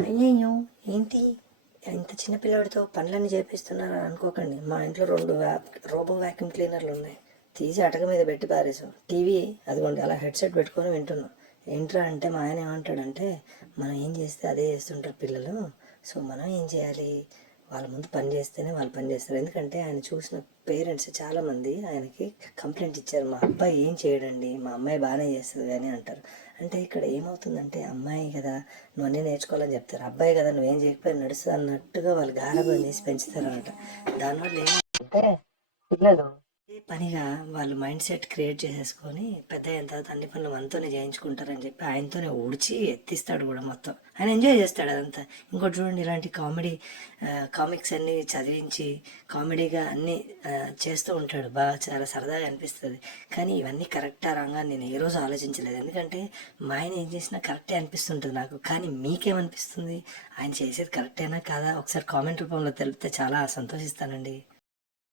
అయ్యయ్యో! ఏంటి ఇంత చిన్న పిల్లోడితో పనులన్నీ చేపిస్తున్నారా అనుకోకండి. మా ఇంట్లో 2 రోబో వాక్యూమ్ క్లీనర్లున్నాయి. తీసి అటక మీద పెట్టి పారేసాం. టీవీ అదిగోండి అలా హెడ్సెట్ పెట్టుకొని వింటున్నాం. ఏంట్రా అంటే మా ఆయన ఏమంటాడంటే, మనం ఏం చేస్తే అదే చేస్తుంటారు పిల్లలు. సో మనం ఏం చేయాలి? వాళ్ళ ముందు పని చేస్తేనే వాళ్ళు పని చేస్తారు. ఎందుకంటే ఆయన చూసిన పేరెంట్స్ చాలామంది ఆయనకి కంప్లైంట్ ఇచ్చారు. మా అబ్బాయి ఏం చేయడండి, మా అమ్మాయి బాగానే చేస్తుంది కానీ అంటారు. అంటే ఇక్కడ ఏమవుతుందంటే అమ్మాయి కదా నువ్వు అన్నీ నేర్చుకోవాలని చెప్తారు, అబ్బాయి కదా నువ్వేం చేయకపోయినా నడుస్తుంది అన్నట్టుగా వాళ్ళు గారాబం చేసి పెంచుతారు అనమాట. దానివల్ల ఏమంటే పిల్లలు ఏ పనిగా వాళ్ళు మైండ్ సెట్ క్రియేట్ చేసేసుకొని పెద్ద అయిన తర్వాత అన్ని పనులు మనతోనే చేయించుకుంటారని చెప్పి ఆయనతోనే ఊడ్చి ఎత్తిస్తాడు కూడా మొత్తం. ఆయన ఎంజాయ్ చేస్తాడు అదంతా. ఇంకోటి చూడండి, ఇలాంటి కామెడీ కామిక్స్ అన్నీ చదివించి కామెడీగా అన్నీ చేస్తూ ఉంటాడు. బాగా చాలా సరదాగా అనిపిస్తుంది. కానీ ఇవన్నీ కరెక్టా రాంగా నేను ఏ రోజు ఆలోచించలేదు. ఎందుకంటే మా ఆయన ఏం చేసినా కరెక్టే అనిపిస్తుంటుంది నాకు. కానీ మీకేమనిపిస్తుంది? ఆయన చేసేది కరెక్టేనా కాదా? ఒకసారి కామెంట్ రూపంలో తెలిపితే చాలా సంతోషిస్తానండి.